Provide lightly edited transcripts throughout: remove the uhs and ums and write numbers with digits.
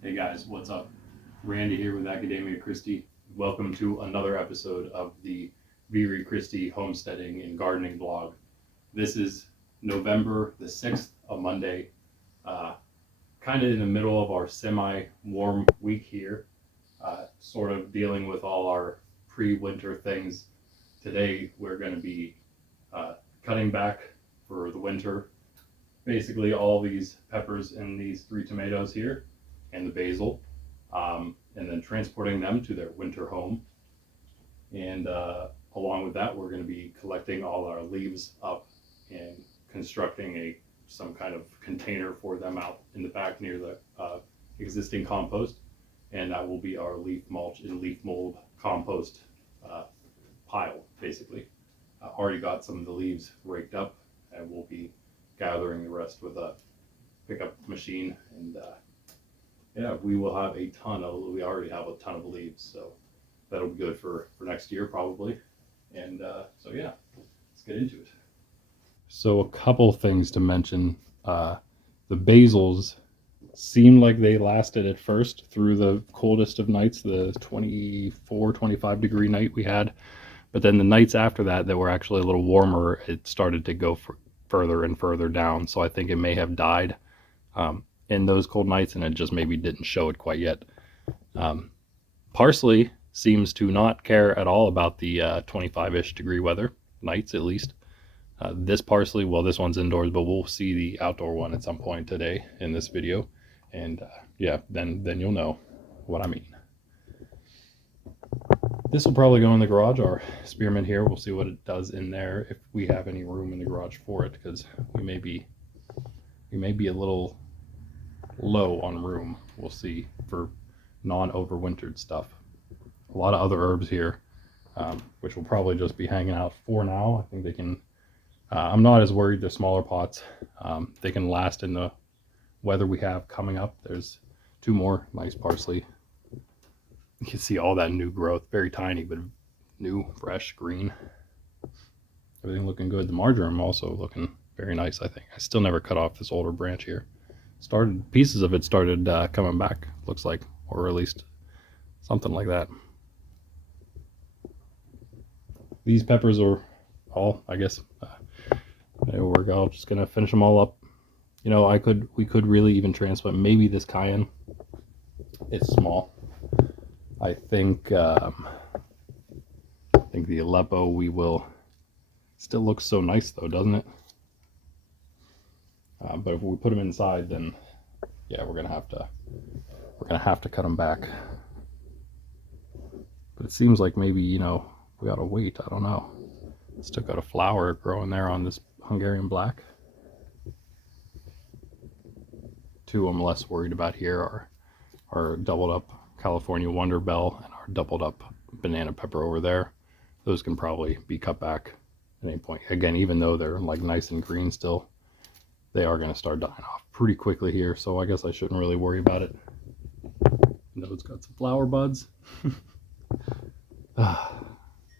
Hey guys, what's up? Randy here with Academia Christi. Welcome to another episode of the Viri Christi homesteading and gardening blog. This is November the 6th, a Monday, kind of in the middle of our semi-warm week here, sort of dealing with all our pre-winter things. Today we're going to be cutting back for the winter. Basically all these peppers and these 3 tomatoes here and the basil, and then transporting them to their winter home. And along with that, we're going to be collecting all our leaves up and constructing some kind of container for them out in the back near the existing compost. And that will be our leaf mulch and leaf mold compost pile, basically. Already got some of the leaves raked up, and we'll be gathering the rest with a pickup machine. And yeah, we will have we already have a ton of leaves, so that'll be good for next year probably. And so yeah, let's get into it. So a couple things to mention. The basils seemed like they lasted at first through the coldest of nights, the 24, 25 degree night we had. But then the nights after that were actually a little warmer, it started to go further and further down. So I think it may have died in those cold nights, and it just maybe didn't show it quite yet. Parsley seems to not care at all about the 25-ish degree weather, nights at least. This parsley, well, this one's indoors, but we'll see the outdoor one at some point today in this video. And yeah, then you'll know what I mean. This will probably go in the garage, our spearmint here. We'll see what it does in there, if we have any room in the garage for it, because we may be a little low on room. We'll see for non-overwintered stuff. A lot of other herbs here, which will probably just be hanging out for now. I think they can, I'm not as worried. They're smaller pots. They can last in the weather we have coming up. There's 2 more nice parsley. You can see all that new growth, very tiny, but new, fresh, green. Everything looking good. The marjoram also looking very nice, I think. I still never cut off this older branch here. Pieces of it started coming back, looks like, or at least something like that. These peppers are all, I guess, they'll work out. Just gonna finish them all up. You know, we could really even transplant maybe this cayenne. It's small. I think the Aleppo we will. Still looks so nice though, doesn't it? But if we put them inside, then yeah, we're gonna have to cut them back. But it seems like maybe, you know, we ought to wait. I don't know. Still got a flower growing there on this Hungarian black. 2 I'm less worried about here are our doubled up California Wonder Bell and our doubled up banana pepper over there. Those can probably be cut back at any point. Again, even though they're like nice and green still, they are going to start dying off pretty quickly here, so I guess I shouldn't really worry about it. It's got some flower buds. Oh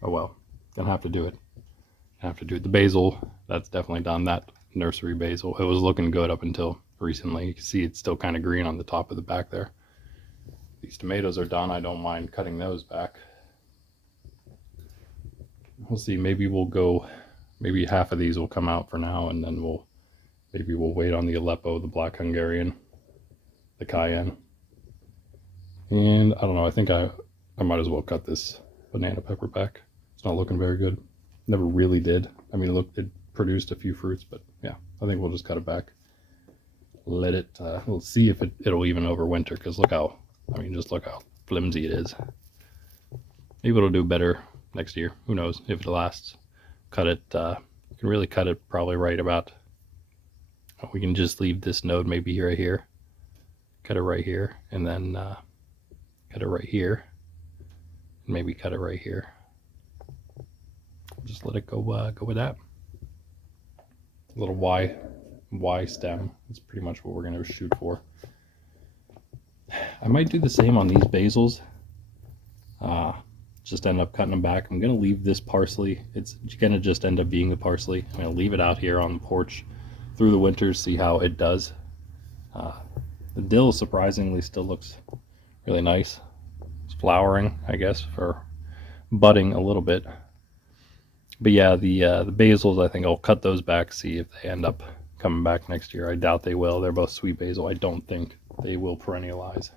well, gonna have to do it. The basil, that's definitely done. That nursery basil, it was looking good up until recently. You can see it's still kind of green on the top of the back there. These tomatoes are done. I don't mind cutting those back. We'll see. Maybe half of these will come out for now, and then we'll wait on the Aleppo, the black Hungarian, the cayenne. And I don't know, I think I might as well cut this banana pepper back. It's not looking very good. Never really did. I mean, look, it produced a few fruits, but yeah, I think we'll just cut it back. Let it, we'll see if it'll even overwinter, because just look how flimsy it is. Maybe it'll do better next year. Who knows if it lasts. Cut it, you can really cut it probably right about, we can just leave this node maybe right here. Cut it right here, and then cut it right here. And maybe cut it right here. Just let it go with that. A little Y stem. That's pretty much what we're going to shoot for. I might do the same on these basils. Just end up cutting them back. I'm going to leave this parsley. It's going to just end up being the parsley. I'm going to leave it out here on the porch through the winter, see how it does. The dill surprisingly still looks really nice. It's flowering, I guess, for budding a little bit. But yeah, the basils, I think I'll cut those back, see if they end up coming back next year. I doubt they will. They're both sweet basil. I don't think they will perennialize.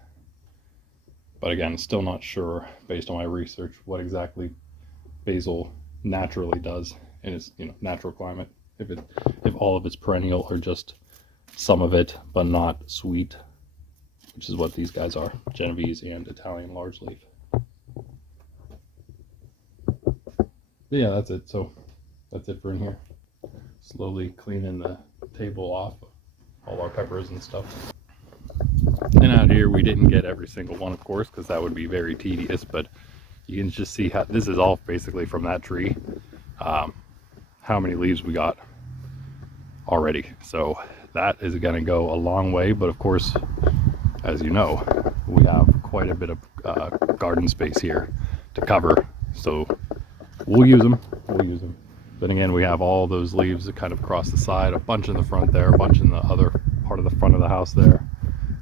But again, still not sure, based on my research, what exactly basil naturally does in its natural climate. If all of it's perennial or just some of it, but not sweet, which is what these guys are, Genovese and Italian large leaf. But yeah, that's it. So that's it for in here. Slowly cleaning the table off all our peppers and stuff. And out here we didn't get every single one, of course, because that would be very tedious, but you can just see how this is all basically from that tree, how many leaves we got already. So that is going to go a long way, but of course, as you know, we have quite a bit of garden space here to cover, so we'll use them. Then again, we have all those leaves that kind of across the side, a bunch in the front there, a bunch in the other part of the front of the house there,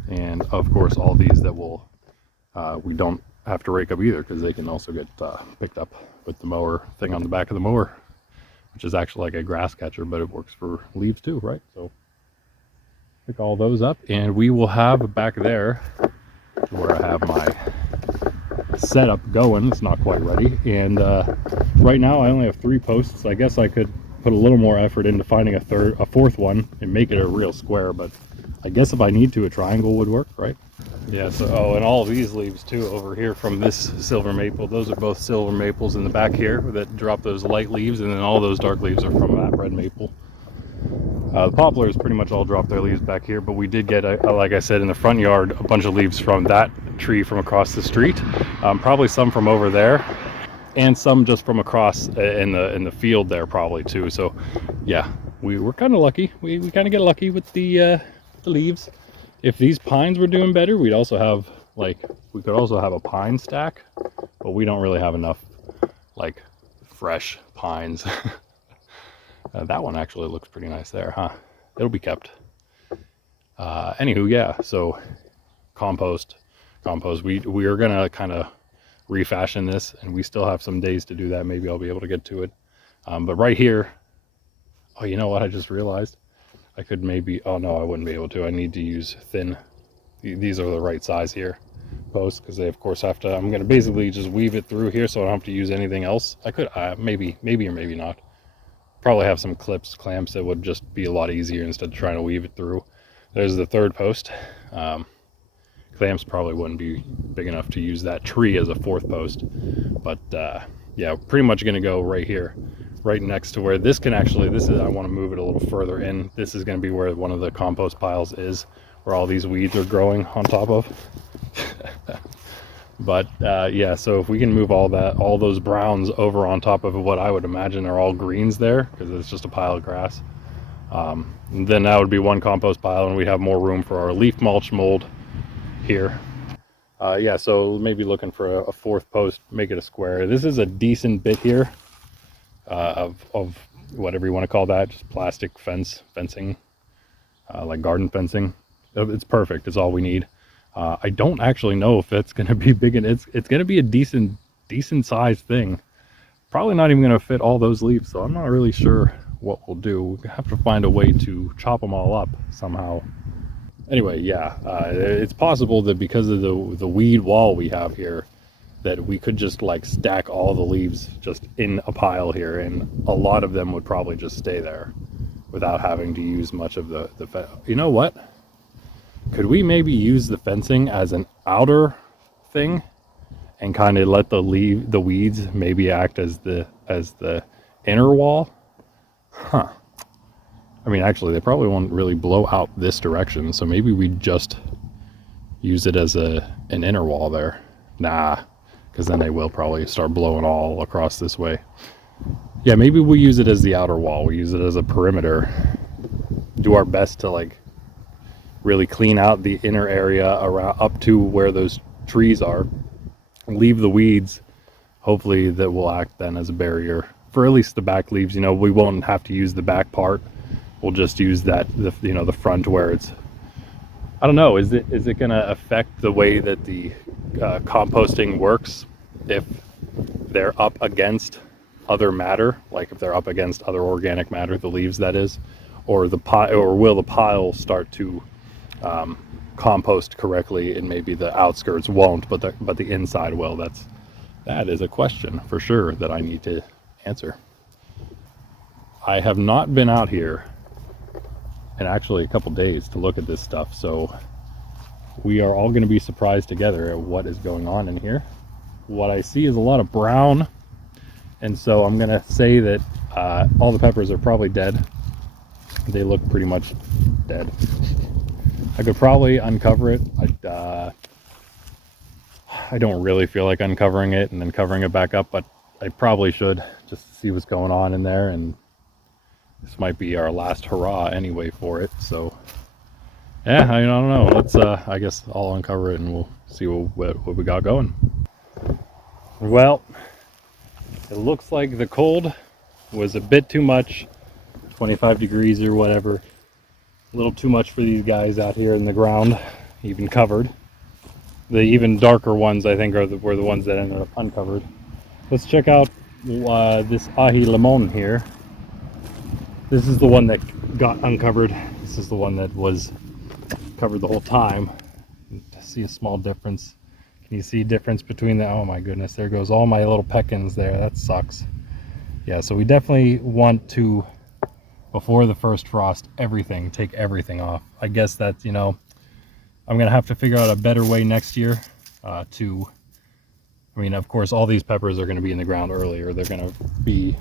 and of course all these that will we don't have to rake up either, because they can also get picked up with the mower thing on the back of the mower, which is actually like a grass catcher, but it works for leaves too, right? So pick all those up, and we will have back there where I have my setup going. It's not quite ready, and right now I only have 3 posts. I guess I could put a little more effort into finding a fourth one and make it a real square, but I guess if I need to, a triangle would work, right? Yeah, so, and all of these leaves too over here from this silver maple, those are both silver maples in the back here that drop those light leaves, and then all those dark leaves are from that red maple. The poplars pretty much all dropped their leaves back here, but we did get, like I said, in the front yard, a bunch of leaves from that tree from across the street. Probably some from over there, and some just from across in the field there probably too. So yeah, we're kind of lucky. We kind of get lucky with the leaves. If these pines were doing better, we'd also have, like, we could also have a pine stack, but we don't really have enough like fresh pines. That one actually looks pretty nice there, huh? It'll be kept. Anywho, yeah, so compost. We are gonna kind of refashion this, and we still have some days to do that. Maybe I'll be able to get to it. But right here, oh, you know what? I just realized I could maybe, oh no, I wouldn't be able to. I need to use thin. These are the right size here posts, because they of course have to, I'm gonna basically just weave it through here so I don't have to use anything else. I could maybe or maybe not. Probably have some clamps that would just be a lot easier instead of trying to weave it through. There's the third post. Clamps probably wouldn't be big enough to use that tree as a fourth post, but yeah, pretty much gonna go right here, right next to where this can actually, this is, I want to move it a little further in. This is going to be where one of the compost piles is, where all these weeds are growing on top of. But yeah, so if we can move all those browns over on top of what I would imagine are all greens there, because it's just a pile of grass, then that would be one compost pile, and we'd have more room for our leaf mulch mold here. Yeah, so maybe looking for a fourth post, make it a square. This is a decent bit here of whatever you want to call that, just plastic fencing, like garden fencing. It's perfect. It's all we need. I don't actually know if it's going to be big, and it's going to be a decent sized thing. Probably not even going to fit all those leaves, so I'm not really sure what we'll do. We have to find a way to chop them all up somehow. Anyway, yeah, it's possible that because of the weed wall we have here, that we could just like stack all the leaves just in a pile here, and a lot of them would probably just stay there without having to use much of the you know what? Could we maybe use the fencing as an outer thing and kind of let the weeds maybe act as the inner wall? Huh. I mean, actually, they probably won't really blow out this direction, so maybe we just use it as an inner wall there. Nah, because then they will probably start blowing all across this way. Yeah, maybe we use it as the outer wall. We use it as a perimeter. Do our best to like really clean out the inner area around up to where those trees are. Leave the weeds. Hopefully that will act then as a barrier for at least the back leaves. You know, we won't have to use the back part. We'll just use that, the front where it's I don't know, is it going to affect the way that the composting works if they're up against other matter, like if they're up against other organic matter, the leaves that is, or will the pile start to compost correctly, and maybe the outskirts won't, but the inside will? That is a question for sure that I need to answer. I have not been out here in actually a couple days to look at this stuff, so we are all going to be surprised together at what is going on in here. What I see is a lot of brown, and so I'm going to say that all the peppers are probably dead. They look pretty much dead. I could probably uncover it. I don't really feel like uncovering it and then covering it back up, but I probably should, just to see what's going on in there. And this might be our last hurrah anyway for it. So yeah, I don't know. Let's I guess I'll uncover it and we'll see what we got going. Well, it looks like the cold was a bit too much, 25 degrees or whatever. A little too much for these guys out here in the ground, even covered. The even darker ones, I think, were the ones that ended up uncovered. Let's check out this ahi limon here. This is the one that got uncovered. This is the one that was covered the whole time. I see a small difference. Can you see a difference between the, oh my goodness, there goes all my little pecans there. That sucks. Yeah, so we definitely want to, before the first frost, take everything off. I guess that, I'm gonna have to figure out a better way next year I mean, of course, all these peppers are gonna be in the ground earlier. They're gonna be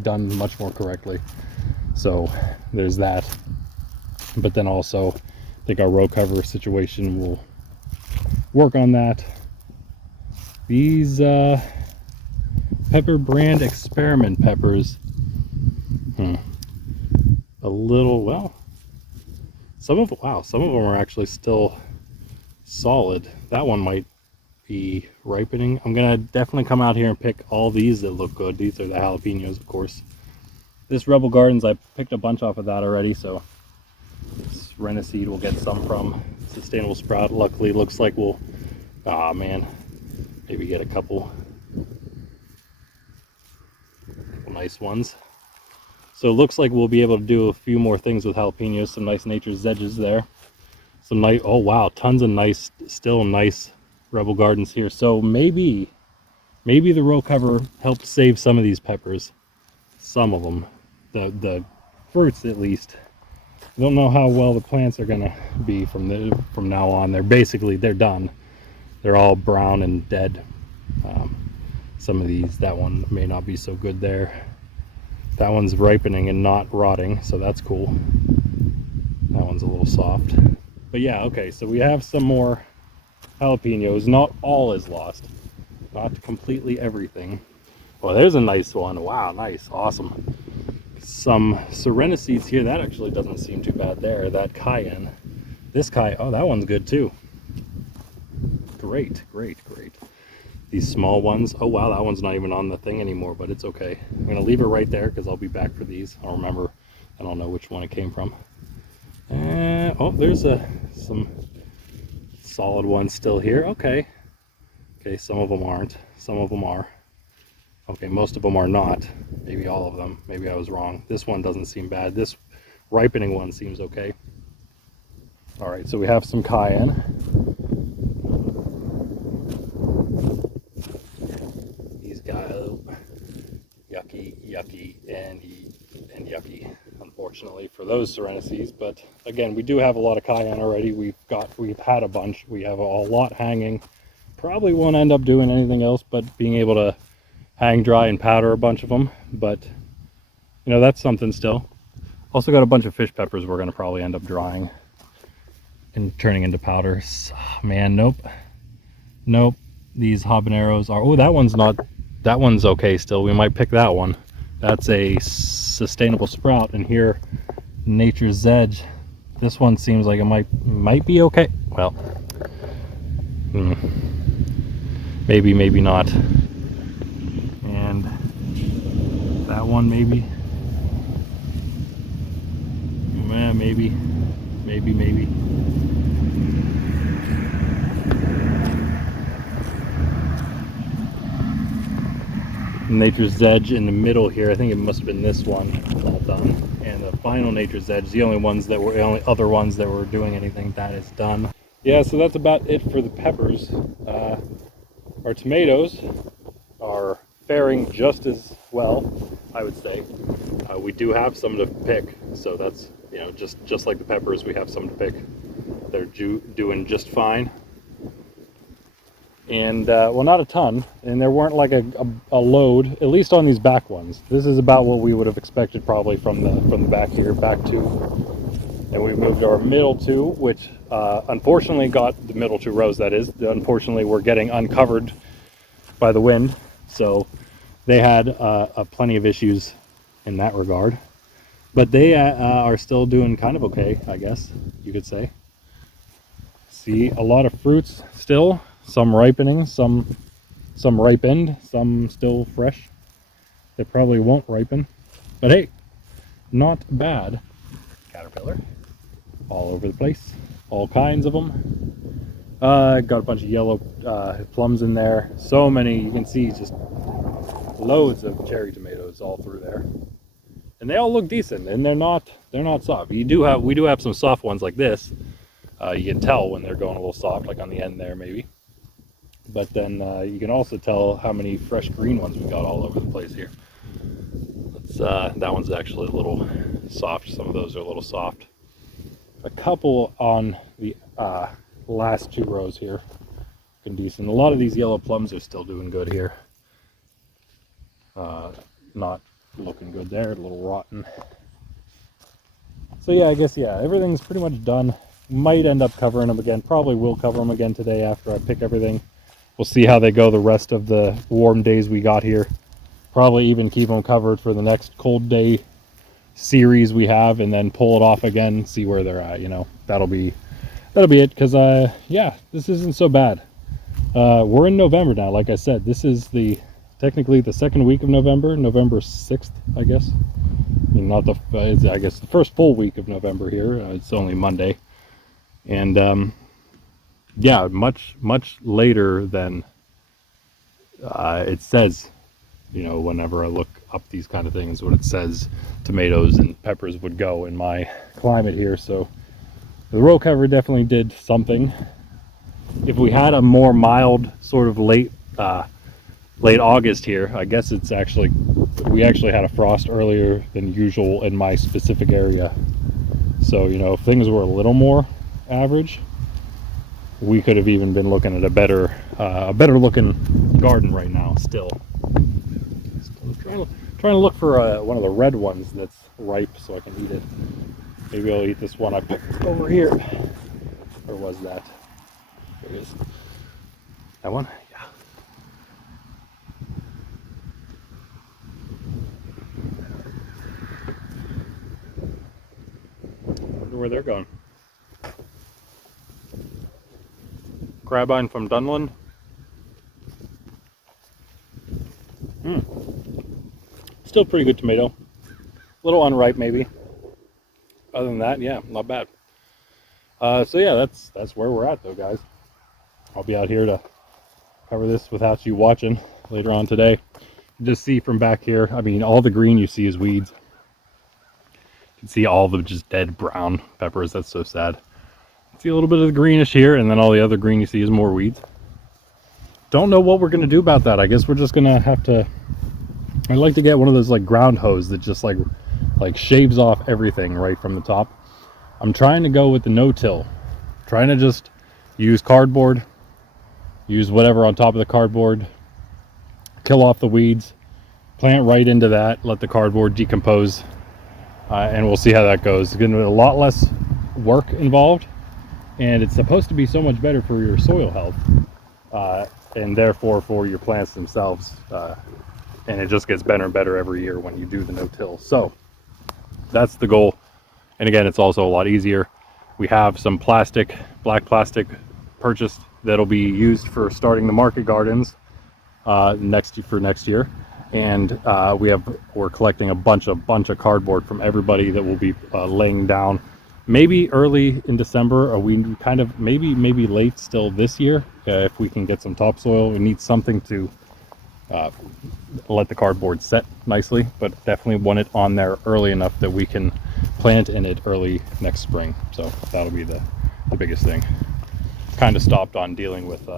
done much more correctly. So there's that. But then also, I think our row cover situation will work on that. These pepper brand experiment peppers, a little, well, some of them are actually still solid. That one might be ripening. I'm gonna definitely come out here and pick all these that look good. These are the jalapenos, of course. This Rebel Gardens, I picked a bunch off of that already, so this Seed will get some from. Sustainable Sprout, luckily, looks like we'll, maybe get a couple nice ones. So it looks like we'll be able to do a few more things with jalapenos. Some nice Nature's Edges there. Some nice, oh wow, tons of nice, still nice Rebel Gardens here. So maybe the row cover helped save some of these peppers. Some of them. The fruits, at least. I don't know how well the plants are gonna be from now on. They're done. They're all brown and dead. Some of these, that one may not be so good there. That one's ripening and not rotting, so that's cool. That one's a little soft. But yeah, okay, so we have some more jalapenos. Not all is lost. Not completely everything. Well, there's a nice one. Wow, nice, awesome. Some Seeds here. That actually doesn't seem too bad there. That cayenne. This oh, that one's good too. Great. These small ones. Oh wow, that one's not even on the thing anymore, but it's okay. I'm gonna leave it right there because I'll be back for these. I don't know which one it came from. Oh, there's some solid ones still here. Okay, some of them aren't. Some of them are. Okay, most of them are not. Maybe all of them. Maybe I was wrong. This one doesn't seem bad. This ripening one seems okay. All right, so we have some cayenne. These guys, yucky, and yucky, unfortunately, for those Seeds. But again, we do have a lot of cayenne already. We've had a bunch. We have a lot hanging. Probably won't end up doing anything else but being able to hang dry and powder a bunch of them, but that's something still. Also got a bunch of fish peppers we're going to probably end up drying and turning into powders. Man, nope. These habaneros are, oh, that one's okay still. We might pick that one. That's a Sustainable Sprout, and here, Nature's Edge. This one seems like it might be okay. Well, maybe not. And that one maybe. Maybe. maybe. Nature's Edge in the middle here. I think it must have been this one all done. And the final Nature's Edge, the only other ones that were doing anything, that is done. Yeah, so that's about it for the peppers. Our tomatoes are faring just as well, I would say. We do have some to pick, so that's, you know, just like the peppers, we have some to pick. They're doing just fine. And well, not a ton, and there weren't like a load, at least on these back ones. This is about what we would have expected probably from the back here, back two. And we moved our middle two, which unfortunately got the middle two rows, that is. Unfortunately, we're getting uncovered by the wind, so they had plenty of issues in that regard. But they are still doing kind of okay, I guess you could say. See a lot of fruits still. Some ripening, some ripened, some still fresh. They probably won't ripen, but hey, not bad. Caterpillar, all over the place, all kinds of them. Got a bunch of yellow plums in there. So many, you can see just loads of cherry tomatoes all through there, and they all look decent. And they're not soft. We do have some soft ones like this. You can tell when they're going a little soft, like on the end there maybe. But then you can also tell how many fresh green ones we got all over the place here. That one's actually a little soft. Some of those are a little soft. A couple on the last two rows here, looking decent. A lot of these yellow plums are still doing good here. Not looking good there, a little rotten. So yeah, I guess, yeah, everything's pretty much done. Might end up covering them again. Probably will cover them again today after I pick everything. We'll see how they go the rest of the warm days we got here. Probably even keep them covered for the next cold day series we have, and then pull it off again, see where they're at, you know. That'll be it, because yeah, this isn't so bad. We're in November now, like I said. This is technically the second week of November, November 6th, I guess. I mean, not I guess the first full week of November here. It's only Monday. And yeah, much later than it says, you know, whenever I look up these kind of things, what it says tomatoes and peppers would go in my climate here. So the row cover definitely did something. If we had a more mild sort of late August here, I guess we actually had a frost earlier than usual in my specific area. So, you know, if things were a little more average, we could have even been looking at a better looking garden right now. Still trying to look for one of the red ones that's ripe so I can eat it. Maybe I'll eat this one I picked over here. Or was that? There it is. That one? Yeah. I wonder where they're going. Crabine from Dunlin. Still pretty good tomato. A little unripe maybe. Other than that, yeah, not bad. So yeah, that's where we're at though, guys. I'll be out here to cover this without you watching later on today. Just see from back here, I mean, all the green you see is weeds. You can see all the just dead brown peppers. That's so sad. See a little bit of the greenish here, and then all the other green you see is more weeds. Don't know what we're gonna do about that. I guess we're just gonna have to, I'd like to get one of those like ground hose that just like shaves off everything right from the top. I'm trying to go with the no-till. Trying to just use cardboard, use whatever on top of the cardboard, kill off the weeds, plant right into that, let the cardboard decompose, and we'll see how that goes. It's gonna be a lot less work involved, and it's supposed to be so much better for your soil health, and therefore for your plants themselves. And it just gets better and better every year when you do the no-till. So that's the goal. And again, it's also a lot easier. We have some black plastic purchased that'll be used for starting the market gardens next year. And we're collecting a bunch of cardboard from everybody that will be laying down maybe early in December, or we kind of maybe late still this year, if we can get some topsoil. We need something to uh, let the cardboard set nicely, but definitely want it on there early enough that we can plant in it early next spring. So that'll be the biggest thing. Kind of stopped on dealing with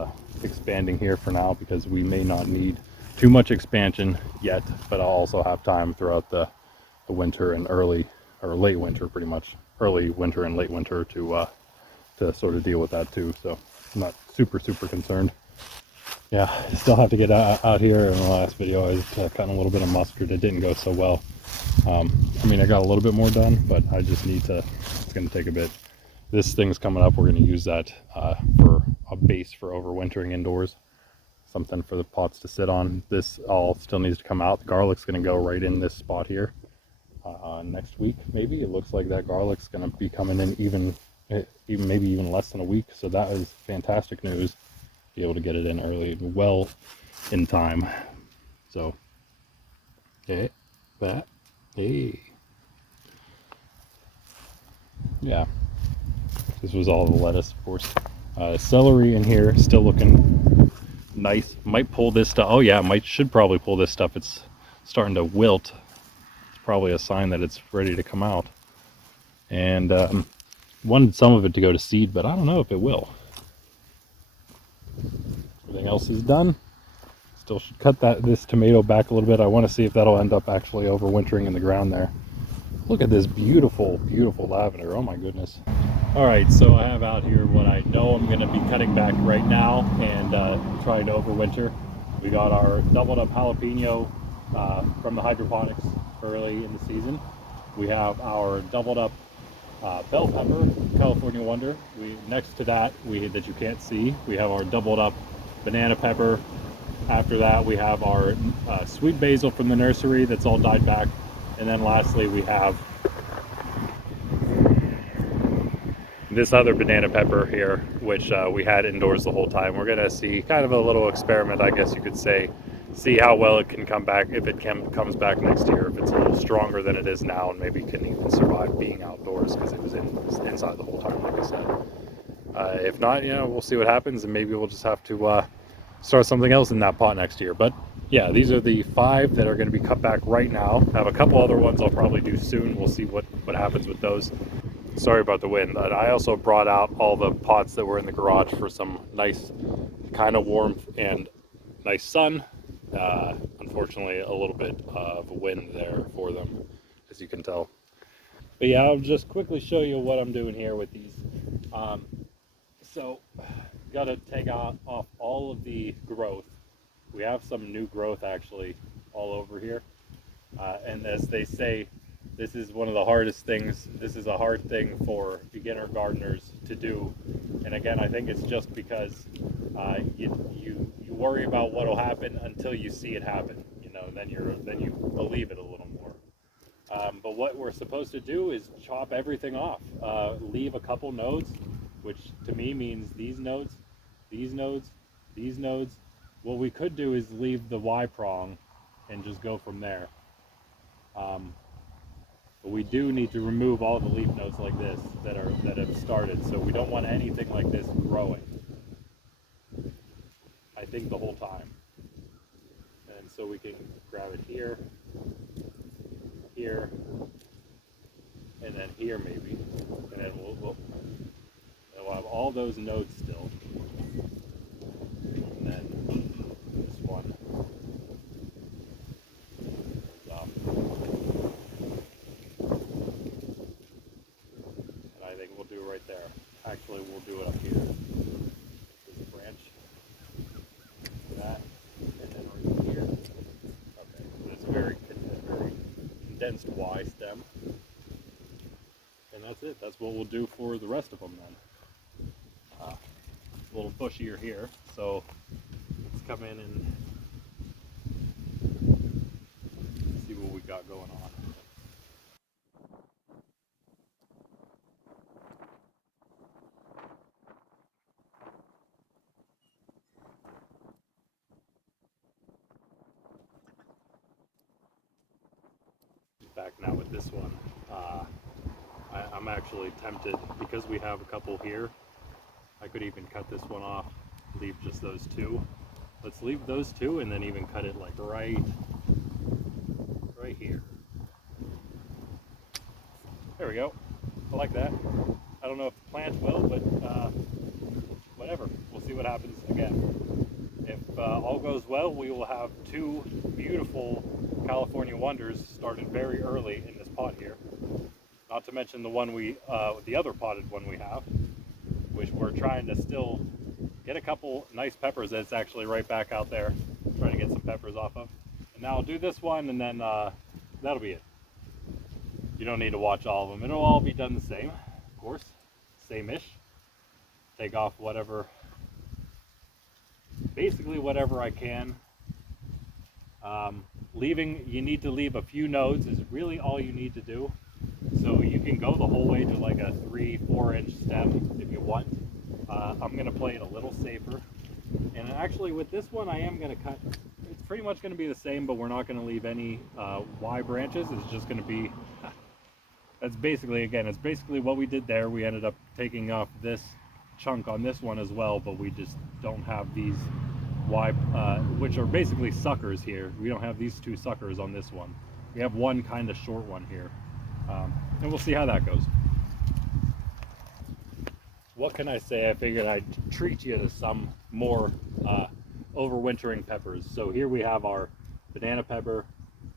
expanding here for now because we may not need too much expansion yet, but I'll also have time throughout the winter and early or late winter, pretty much early winter and late winter to sort of deal with that too. So I'm not super concerned. Yeah, I still have to get out here. In the last video I was cutting a little bit of mustard. It didn't go so well. I mean, I got a little bit more done, but I just need to, it's going to take a bit. This thing's coming up. We're going to use that for a base for overwintering indoors. Something for the pots to sit on. This all still needs to come out. The garlic's going to go right in this spot here next week, maybe. It looks like that garlic's going to be coming in even maybe even less than a week. So that is fantastic news. Be able to get it in early, well in time. So, okay, that, hey, yeah. This was all the lettuce, of course. Celery in here, still looking nice. Might pull this stuff. Oh yeah, should probably pull this stuff. It's starting to wilt. It's probably a sign that it's ready to come out. And wanted some of it to go to seed, but I don't know if it will. Everything else is done. Still should cut this tomato back a little bit. I want to see if that'll end up actually overwintering in the ground there. Look at this beautiful lavender. Oh my goodness. All right, so I have out here what I know I'm going to be cutting back right now and trying to overwinter. We got our doubled up jalapeno from the hydroponics early in the season. We have our doubled up bell pepper, California Wonder. Next to that, that you can't see, we have our doubled up banana pepper. After that, we have our sweet basil from the nursery that's all died back. And then lastly, we have this other banana pepper here, which we had indoors the whole time. We're gonna see kind of a little experiment, I guess you could say, see how well it can come back, if it comes back next year, if it's a little stronger than it is now, and maybe can even survive being outdoors because it was inside the whole time, like I said. If not, we'll see what happens, and maybe we'll just have to start something else in that pot next year. But yeah, these are the 5 that are going to be cut back right now. I have a couple other ones I'll probably do soon. We'll see what happens with those. Sorry about the wind. I also brought out all the pots that were in the garage for some nice kind of warmth and nice sun. Unfortunately, a little bit of wind there for them, as you can tell. But yeah, I'll just quickly show you what I'm doing here with these. So, got to take off all of the growth. We have some new growth actually all over here. And as they say, this is one of the hardest things. This is a hard thing for beginner gardeners to do. And again, I think it's just because you worry about what will happen until you see it happen. Then you believe it a little more. But what we're supposed to do is chop everything off. Leave a couple nodes, which to me means these nodes, these nodes, these nodes. What we could do is leave the Y prong and just go from there. But we do need to remove all the leaf nodes like this that have started. So we don't want anything like this growing, I think, the whole time. And so we can grab it here, here, and then here maybe. And then we'll have all those nodes still. And then this one is up. And I think we'll do it right there. Actually, we'll do it up here. There's a branch. That. And then right here. Okay. So it's a very condensed Y stem. And that's it. That's what we'll do for the rest of them then. A little bushier here. So let's come in and see what we got going on. Back now with this one. I'm actually tempted, because we have a couple here, I could even cut this one off, leave just those two. Let's leave those two and then even cut it like right here. There we go. I like that. I don't know if the plant will, but whatever. We'll see what happens again. If all goes well, we will have two beautiful California Wonders started very early in this pot here. Not to mention the one the other potted one we have, which we're trying to still get a couple nice peppers that's actually right back out there. Trying to get some peppers off of. And now I'll do this one and then that'll be it. You don't need to watch all of them. It'll all be done the same, of course. Same-ish. Take off whatever, basically whatever I can. You need to leave a few nodes is really all you need to do. So you can go the whole way to like a 3-4 inch stem if you want. I'm going to play it a little safer. And actually with this one I am going to cut, it's pretty much going to be the same, but we're not going to leave any Y branches. It's just going to be, that's basically, again, it's basically what we did there. We ended up taking off this chunk on this one as well, but we just don't have these Y, which are basically suckers here. We don't have these two suckers on this one. We have one kind of short one here. And we'll see how that goes. What can I say? I figured I'd treat you to some more overwintering peppers. So here we have our banana pepper.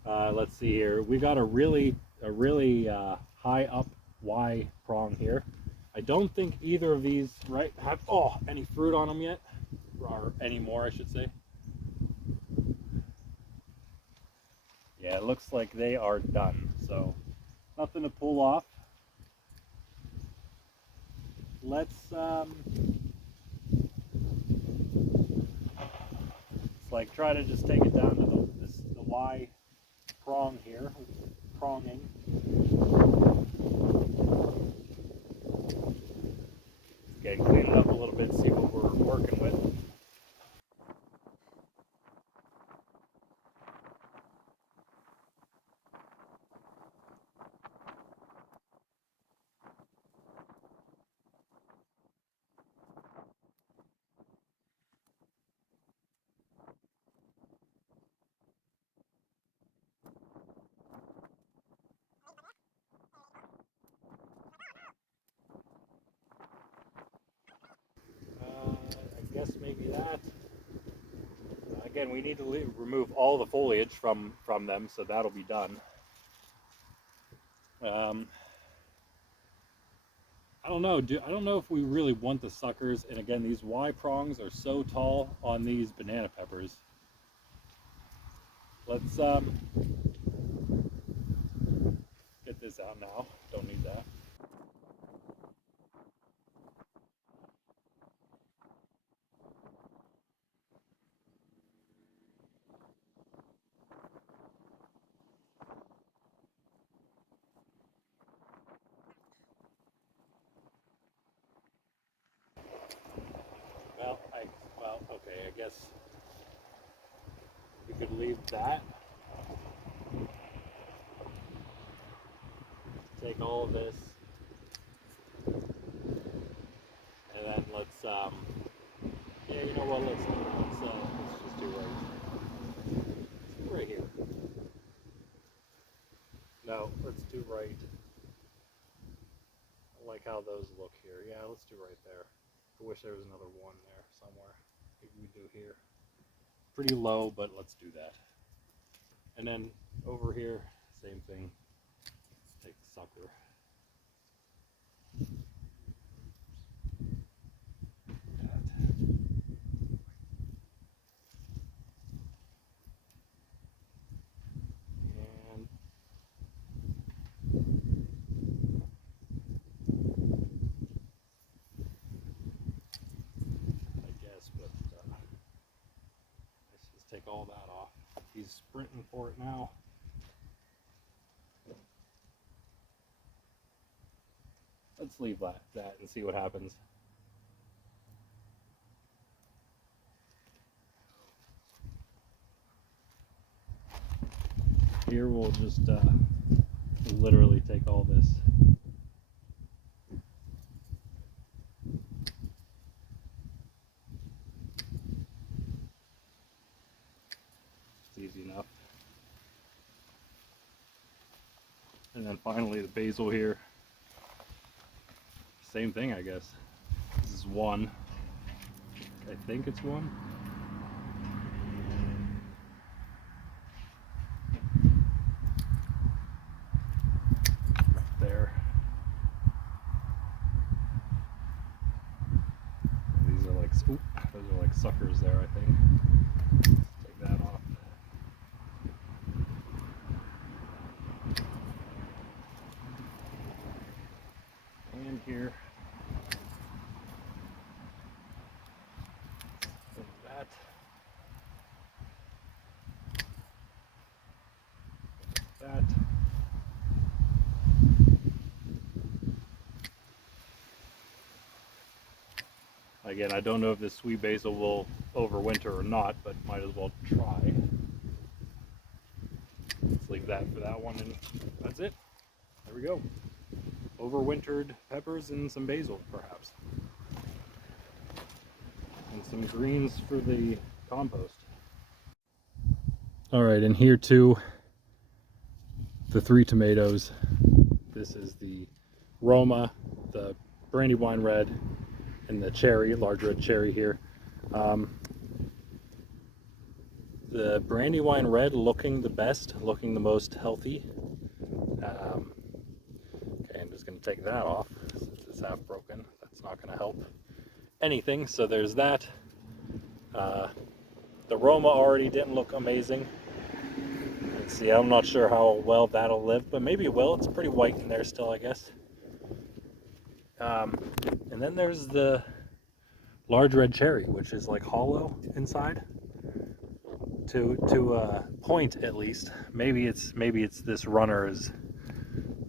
Let's see here. We got a really high up Y prong here. I don't think either of these have any fruit on them yet, or any more, I should say. Yeah, it looks like they are done. So nothing to pull off. Let's try to just take it down to the Y prong here, pronging. Again, clean it up a little bit, see what we're working with. I guess maybe that. Again, we need to remove all the foliage from them, so that'll be done. I don't know. I don't know if we really want the suckers. And again, these Y prongs are so tall on these banana peppers. Let's get this out now. Don't need that. Okay, I guess we could leave that. Take all of this, and then let's yeah, you know what? Let's just do right here. No, let's do right. I like how those look here. Yeah, let's do right there. I wish there was another one there somewhere. Maybe we do here. Pretty low, but let's do that. And then over here, same thing. Let's take the sucker. And I guess, but let's just take all that off. He's sprinting for it now. Let's leave that and see what happens. Here we'll just literally take all this then finally the basil here. Same thing, I guess. This is one. I think it's one. There. These are like, oop, those are like suckers there, I think. Let's take that off. And here. That. That. Again, I don't know if this sweet basil will overwinter or not, but might as well try. Let's leave that for that one, and that's it. There we go. Overwintered peppers and some basil, perhaps. And some greens for the compost. All right, and here too, the 3 tomatoes. This is the Roma, the Brandywine Red, and the cherry, large red cherry here. The Brandywine Red looking the best, looking the most healthy. Okay, I'm just going to take that off since it's half broken. That's not going to help anything. So there's that. The Roma already didn't look amazing. Let's see, I'm not sure how well that'll live, but maybe it will. It's pretty white in there still, I guess. And then there's the large red cherry, which is like hollow inside. To a point at least. Maybe it's this runner is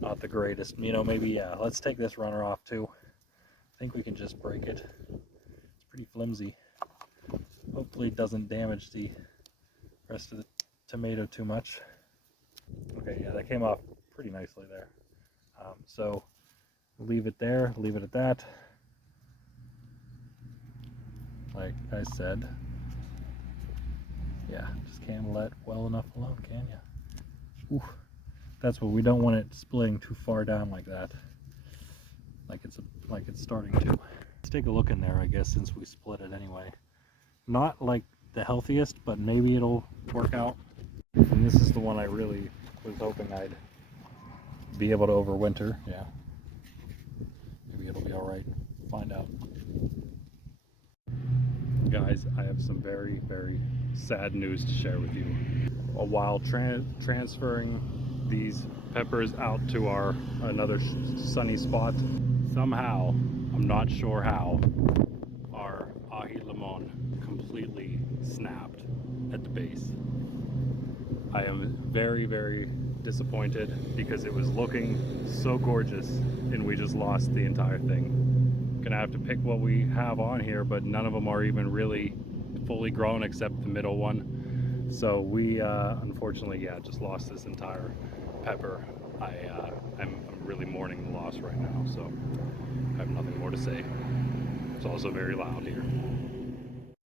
not the greatest. You know, maybe yeah. Let's take this runner off too. I think we can just break it. It's pretty flimsy. Hopefully it doesn't damage the rest of the tomato too much. Okay, yeah, that came off pretty nicely there. So leave it there, leave it at that. Like I said, yeah, just can't let well enough alone, can you? Ooh, that's what we don't want it splitting too far down like that. Like it's starting to. Let's take a look in there, I guess, since we split it anyway. Not like the healthiest, but maybe it'll work out. And this is the one I really was hoping I'd be able to overwinter. Yeah. Maybe it'll be alright. Find out. Guys, I have some very, very sad news to share with you. While transferring these peppers out to another sunny spot, somehow, I'm not sure how, our ahi limon completely snapped at the base. I am very, very disappointed because it was looking so gorgeous and we just lost the entire thing. Gonna have to pick what we have on here, but none of them are even really fully grown except the middle one. So we unfortunately, yeah, just lost this entire pepper. I'm really mourning the loss right now, so I have nothing more to say. It's also very loud here.